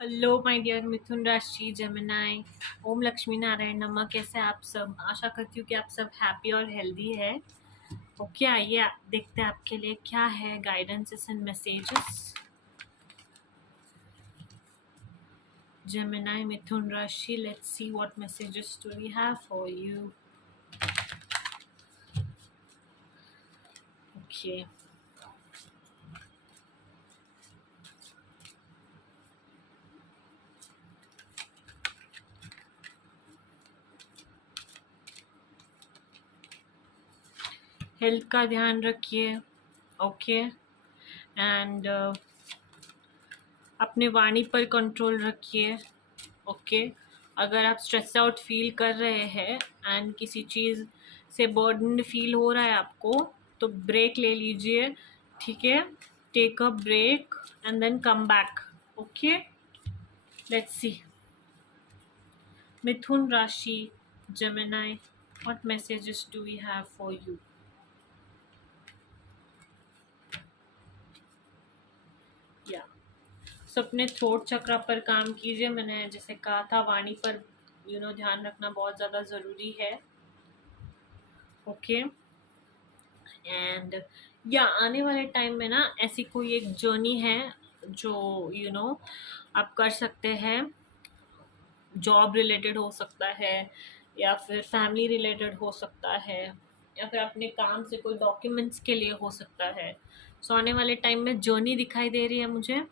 Hello my dear मिथुन राशि Gemini. ओम लक्ष्मी नारायण नमः। कैसे हैं आप सब? आशा करती हूँ कि आप सब हैप्पी और हेल्दी है। ओके, आइए देखते हैं आपके लिए क्या है गाइडेंसेस एंड मैसेजेस। जेमिनाई मिथुन राशि, let's see what messages do we have for you. Okay, health का ध्यान रखिए। ओके, एंड अपने वाणी पर कंट्रोल रखिए। ओके, अगर आप स्ट्रेस आउट फील कर रहे हैं एंड किसी चीज़ से बर्डन फील हो रहा है आपको, तो ब्रेक ले लीजिए। ठीक है, take a break and then come back. Okay, let's see. Mithun राशि Gemini, what messages do we have for you? या सो अपने थ्रोट चक्र पर काम कीजिए। मैंने जैसे कहा था, वाणी पर ध्यान रखना बहुत ज़्यादा ज़रूरी है। ओके, एंड या आने वाले टाइम में ना ऐसी कोई एक जर्नी है जो आप कर सकते हैं। जॉब रिलेटेड हो सकता है, या फिर फैमिली रिलेटेड हो सकता है, या फिर अपने काम से कोई डॉक्यूमेंट्स के लिए हो सकता है। सो आने वाले टाइम में जर्नी दिखाई दे रही है मुझे।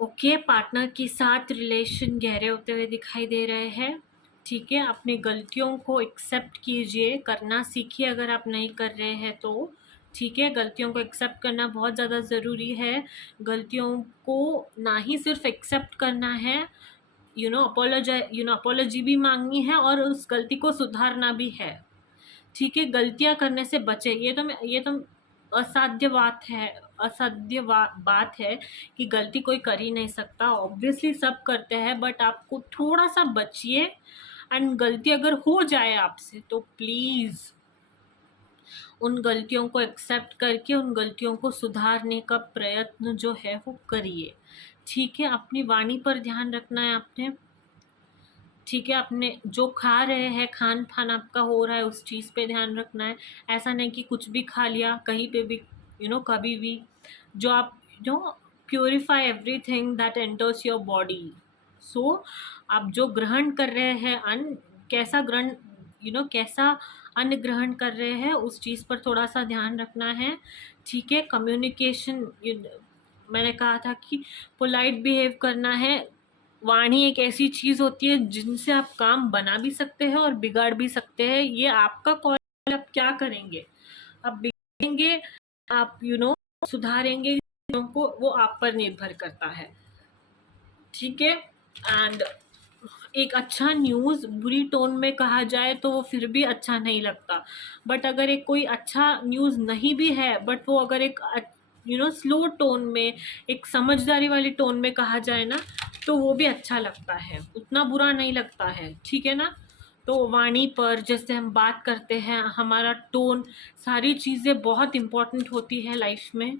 ओके, पार्टनर के साथ रिलेशन गहरे होते हुए दिखाई दे रहे हैं। ठीक है, अपनी गलतियों को एक्सेप्ट कीजिए, करना सीखिए अगर आप नहीं कर रहे हैं तो। ठीक है, गलतियों को एक्सेप्ट करना बहुत ज़्यादा ज़रूरी है। गलतियों को ना ही सिर्फ एक्सेप्ट करना है, अपोलॉजी भी मांगनी है और उस गलती को सुधारना भी है। ठीक है, गलतियां करने से बचे। ये तो असाध्य बात है। बात है कि गलती कोई कर ही नहीं सकता। ऑब्वियसली सब करते हैं, बट आपको थोड़ा सा बचिए। एंड गलती अगर हो जाए आपसे तो प्लीज़ उन गलतियों को एक्सेप्ट करके उन गलतियों को सुधारने का प्रयत्न जो है वो करिए। ठीक है, अपनी वाणी पर ध्यान रखना है आपने। ठीक है, अपने जो खा रहे हैं, खान पान आपका हो रहा है, उस चीज़ पे ध्यान रखना है। ऐसा नहीं कि कुछ भी खा लिया कहीं पे भी, कभी भी। जो आप purify everything that enters your body. So आप जो ग्रहण कर रहे हैं अन्न, कैसा ग्रहण कैसा अन्न ग्रहण कर रहे हैं, उस चीज़ पर थोड़ा सा ध्यान रखना है। ठीक है, कम्युनिकेशन, मैंने कहा था कि पोलाइट बिहेव करना है। वाणी एक ऐसी चीज होती है जिनसे आप काम बना भी सकते हैं और बिगाड़ भी सकते हैं। ये आपका कॉल है, आप क्या करेंगे। आप बिगड़ेंगे, आप सुधारेंगे चीजों को, वो आप पर निर्भर करता है। ठीक है, एंड एक अच्छा न्यूज़ बुरी टोन में कहा जाए तो वो फिर भी अच्छा नहीं लगता। बट अगर एक कोई अच्छा न्यूज़ नहीं भी है, बट वो अगर एक स्लो टोन में, एक समझदारी वाली टोन में कहा जाए ना, तो वो भी अच्छा लगता है, उतना बुरा नहीं लगता है। ठीक है ना? तो वाणी पर जैसे हम बात करते हैं, हमारा टोन, सारी चीज़ें बहुत इम्पोर्टेंट होती है लाइफ में।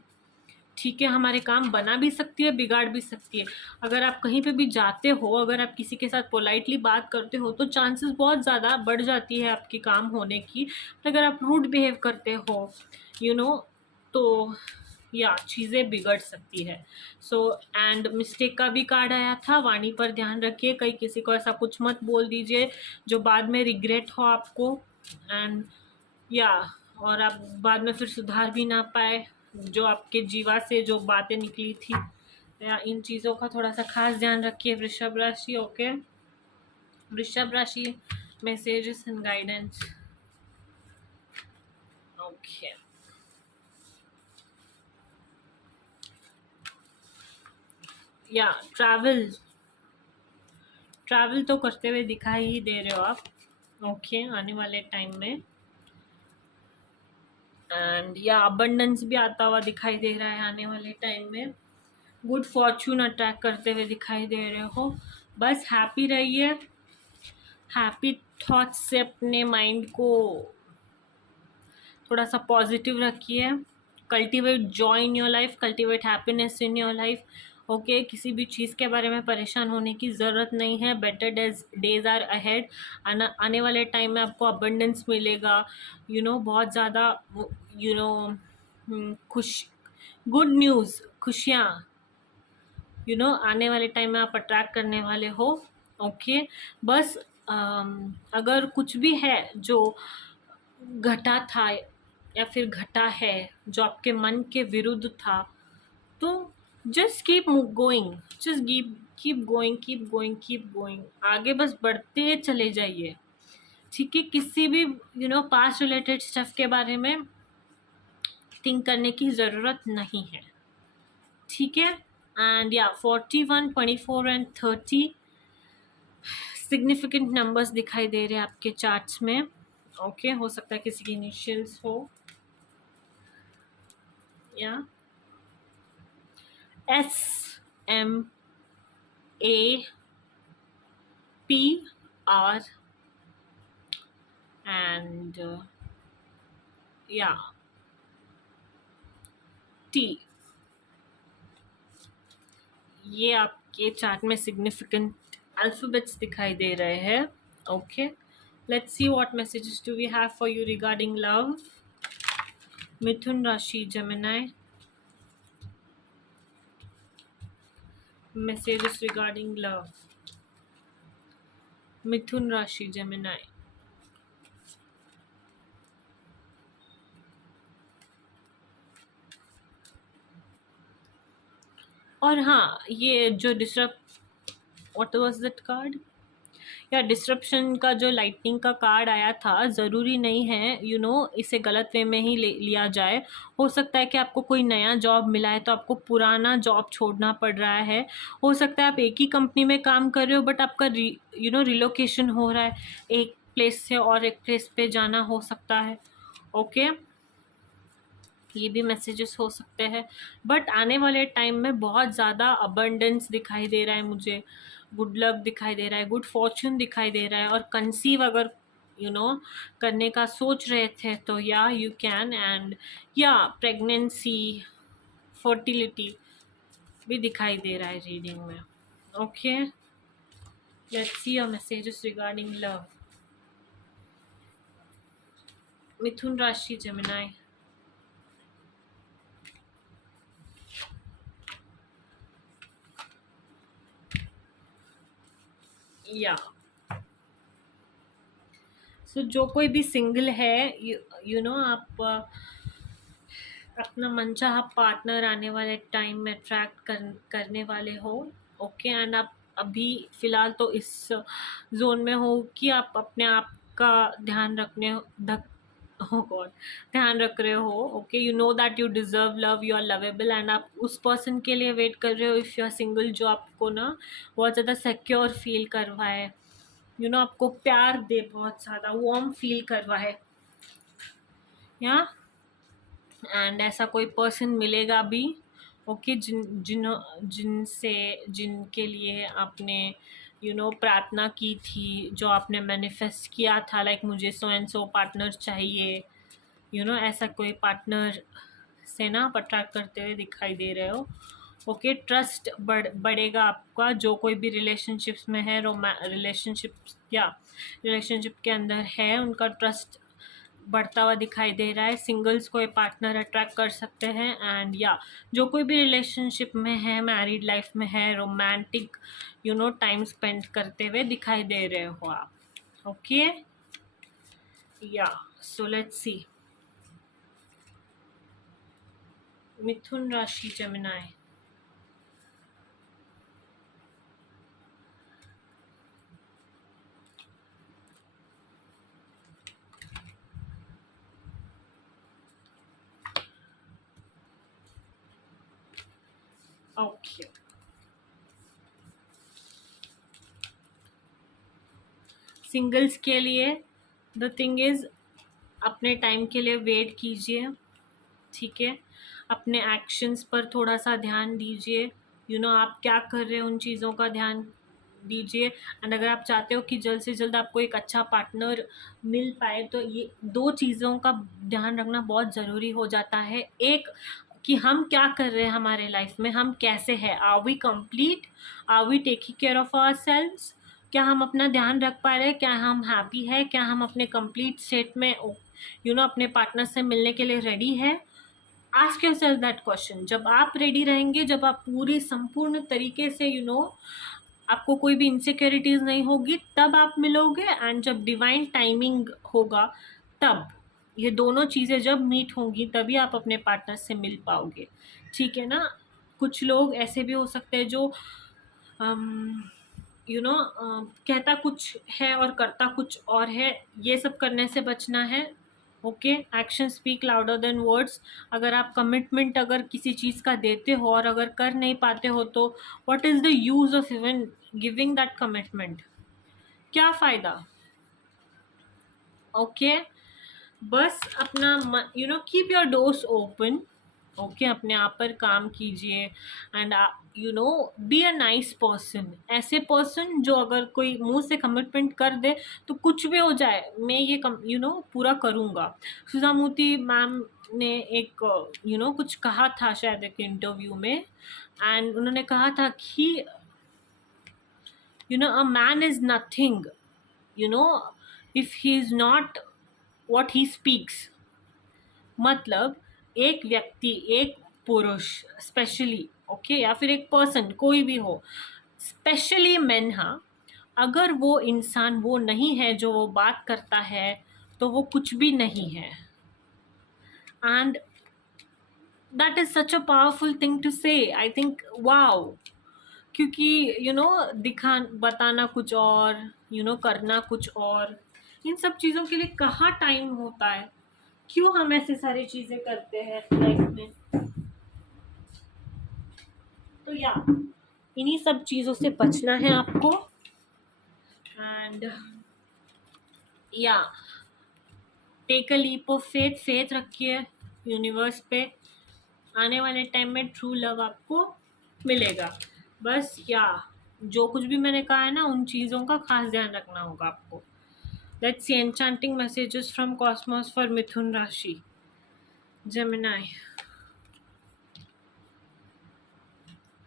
ठीक है, हमारे काम बना भी सकती है, बिगाड़ भी सकती है। अगर आप कहीं पे भी जाते हो, अगर आप किसी के साथ पोलाइटली बात करते हो, तो चांसेस बहुत ज़्यादा बढ़ जाती है आपकी काम होने की। अगर आप रूड बिहेव करते हो यू नो तो या चीज़ें बिगड़ सकती है। सो एंड मिस्टेक का भी कार्ड आया था। वाणी पर ध्यान रखिए, कहीं किसी को ऐसा कुछ मत बोल दीजिए जो बाद में रिग्रेट हो आपको। एंड या और आप बाद में फिर सुधार भी ना पाए, जो आपके जीवा से जो बातें निकली थी। या इन चीज़ों का थोड़ा सा खास ध्यान रखिए वृषभ राशि। ओके, वृषभ राशि, मैसेजेस एंड गाइडेंस। ओके, या ट्रैवल ट्रैवल तो करते हुए दिखाई ही दे रहे हो आप। ओके, आने वाले टाइम में। एंड या अबंडेंस भी आता हुआ दिखाई दे रहा है आने वाले टाइम में। गुड फॉर्चून अट्रैक्ट करते हुए दिखाई दे रहे हो। बस हैप्पी रहिए। हैप्पी थॉट्स से अपने माइंड को थोड़ा सा पॉजिटिव रखिए। Cultivate joy in your life, cultivate happiness in your life. Okay, किसी भी चीज़ के बारे में परेशान होने की ज़रूरत नहीं है। Better days are ahead. आने वाले टाइम में आपको अबंडेंस मिलेगा, बहुत ज़्यादा, यू नो खुश, गुड न्यूज़, खुशियाँ, आने वाले टाइम में आप अट्रैक्ट करने वाले हो। ओके, बस अगर कुछ भी है जो घटा था या फिर घटा है, जो आपके मन के विरुद्ध था, तो just keep going, just keep going, keep going, keep going, आगे बस बढ़ते चले जाइए। ठीक है, किसी भी पास्ट रिलेटेड स्टफ के बारे में थिंक करने की ज़रूरत नहीं है। ठीक है, एंड या 41, 24 एंड 30 सिग्निफिकेंट नंबर्स दिखाई दे रहे हैं आपके चार्ट्स में। ओके, हो सकता है किसी की इनिशियल्स हो, या SMAPR एंड या T, ये आपके चार्ट में सिग्निफिकेंट अल्फाबेट्स दिखाई दे रहे हैं। Okay, let's see what messages do we have for you regarding love. Mithun राशि Gemini, messages regarding love, Mithun राशि जेमिनी। और हाँ, ये जो व्हाट वाज दैट कार्ड, या डिस्ट्रप्शन का जो लाइटनिंग का कार्ड आया था, ज़रूरी नहीं है इसे गलत वे में ही लिया जाए। हो सकता है कि आपको कोई नया जॉब मिला है तो आपको पुराना जॉब छोड़ना पड़ रहा है। हो सकता है आप एक ही कंपनी में काम कर रहे हो, बट आपका रिलोकेशन हो रहा है, एक प्लेस से और एक प्लेस पे जाना हो सकता है। ओके, ये भी मैसेजेस हो सकते हैं। बट आने वाले टाइम में बहुत ज़्यादा अबंडेंस दिखाई दे रहा है मुझे, गुड लक दिखाई दे रहा है, गुड फॉर्चून दिखाई दे रहा है। और कंसीव अगर करने का सोच रहे थे तो या यू कैन, एंड या प्रेगनेंसी, फर्टिलिटी भी दिखाई दे रहा है रीडिंग में। Okay, let's see your messages regarding love. Mithun राशि जेमिनी, या सो जो कोई भी सिंगल है, आप अपना मनचाहा पार्टनर आने वाले टाइम में अट्रैक्ट करने वाले हो। ओके, एंड आप अभी फ़िलहाल तो इस जोन में हो कि आप अपने आप का ध्यान रख रहे हो। Okay, you know that you deserve love, you are lovable, and आप उस पर्सन के लिए वेट कर रहे हो इफ़ यू आर सिंगल, जो आपको बहुत ज़्यादा सिक्योर फील करवाए, आपको प्यार दे, बहुत ज़्यादा वार्म फील करवाए, या एंड ऐसा कोई पर्सन मिलेगा भी। ओके, जिनके लिए आपने प्रार्थना की थी, जो आपने मैनिफेस्ट किया था, लाइक मुझे सो एंड सो पार्टनर चाहिए, ऐसा कोई पार्टनर से ना आप अट्रैक्ट करते हुए दिखाई दे रहे हो। ओके, ट्रस्ट बढ़ेगा आपका, जो कोई भी रिलेशनशिप्स में है, रिलेशनशिप के अंदर है, उनका ट्रस्ट बढ़ता हुआ दिखाई दे रहा है। सिंगल्स कोई पार्टनर अट्रैक्ट कर सकते हैं, एंड या जो कोई भी रिलेशनशिप में है, मैरिड लाइफ में है, रोमांटिक टाइम स्पेंड करते हुए दिखाई दे रहे हो आप। ओके, या सो लेट्स सी मिथुन राशि जेमिनी, ओके, सिंगल्स के लिए द थिंग इज, अपने टाइम के लिए वेट कीजिए। ठीक है, अपने एक्शंस पर थोड़ा सा ध्यान दीजिए, आप क्या कर रहे हो उन चीज़ों का ध्यान दीजिए। एंड अगर आप चाहते हो कि जल्द से जल्द आपको एक अच्छा पार्टनर मिल पाए, तो ये दो चीज़ों का ध्यान रखना बहुत ज़रूरी हो जाता है। एक, कि हम क्या कर रहे हैं हमारे लाइफ में, हम कैसे हैं, are we complete, are we taking care of ourselves, क्या हम अपना ध्यान रख पा रहे हैं, क्या हम हैप्पी है, क्या हम अपने कंप्लीट स्टेट में अपने पार्टनर से मिलने के लिए रेडी है। Ask yourself that question. जब आप रेडी रहेंगे, जब आप पूरी संपूर्ण तरीके से आपको कोई भी इनसिक्योरिटीज नहीं होगी, तब आप मिलोगे। एंड जब डिवाइन टाइमिंग होगा, तब ये दोनों चीज़ें जब मीट होंगी, तभी आप अपने पार्टनर से मिल पाओगे। ठीक है ना। कुछ लोग ऐसे भी हो सकते हैं जो कहता कुछ है और करता कुछ और है। ये सब करने से बचना है। Okay, action speak louder than words. अगर आप कमिटमेंट अगर किसी चीज़ का देते हो और अगर कर नहीं पाते हो, तो what is the use of even giving that commitment? क्या फ़ायदा? ओके, बस अपना keep your doors open. Okay, अपने आप पर काम कीजिए। And be a nice person. ऐसे पर्सन जो अगर कोई मुंह से कमिटमेंट कर दे तो कुछ भी हो जाए, मैं ये पूरा करूँगा। सुधामूर्ति मैम ने एक कुछ कहा था शायद एक इंटरव्यू में, एंड उन्होंने कहा था कि a man is nothing if he is not what he speaks। मतलब एक व्यक्ति, एक पुरुष स्पेशली, ओके, या फिर एक पर्सन, कोई भी हो, स्पेशली मेन, हाँ, अगर वो इंसान वो नहीं है जो वो बात करता है, तो वो कुछ भी नहीं है। And that is such a powerful thing to say, I think, wow. क्योंकि दिखा बताना कुछ और, करना कुछ और, इन सब चीज़ों के लिए कहाँ टाइम होता है? क्यों हम ऐसे सारी चीज़ें करते हैं लाइफ में? तो या इन्हीं सब चीज़ों से बचना है आपको। एंड या take a leap of faith. Faith रखिए यूनिवर्स पे। आने वाले टाइम में ट्रू लव आपको मिलेगा। बस या जो कुछ भी मैंने कहा है ना, उन चीज़ों का खास ध्यान रखना होगा आपको। Let's see enchanting messages from cosmos for Mithun राशि, जेमिनाई।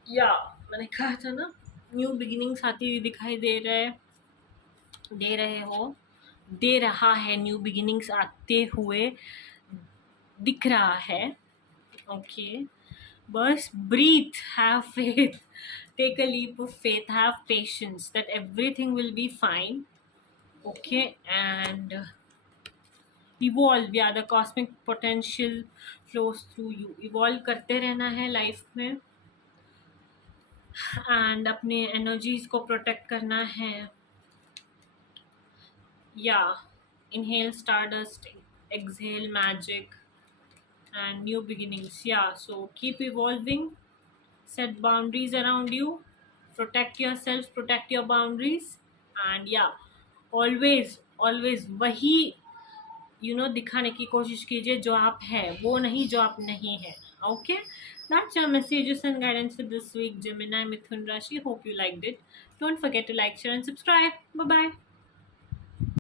या मैंने कहा था ना, न्यू बिगिनिंग्स आती हुई दिखाई दे रहा है। न्यू बिगिनिंग्स आते हुए दिख रहा है। ओके, बस breathe, have faith, take a leap of faith, have patience that everything will be fine. Okay, and evolve, या the cosmic potential flows through you. Evolve करते रहना है लाइफ में, एंड अपने एनर्जीज को प्रोटेक्ट करना है। या inhale stardust, exhale magic and new beginnings. Yeah, so keep evolving, set boundaries around you, protect yourself, protect your boundaries, and yeah, always वही दिखाने की कोशिश कीजिए जो आप है, वो नहीं जो आप नहीं है। Okay, that's your messages and guidance for this week, Gemini Mithun Rashi. Hope you liked it. Don't forget to like, share and subscribe. Bye bye.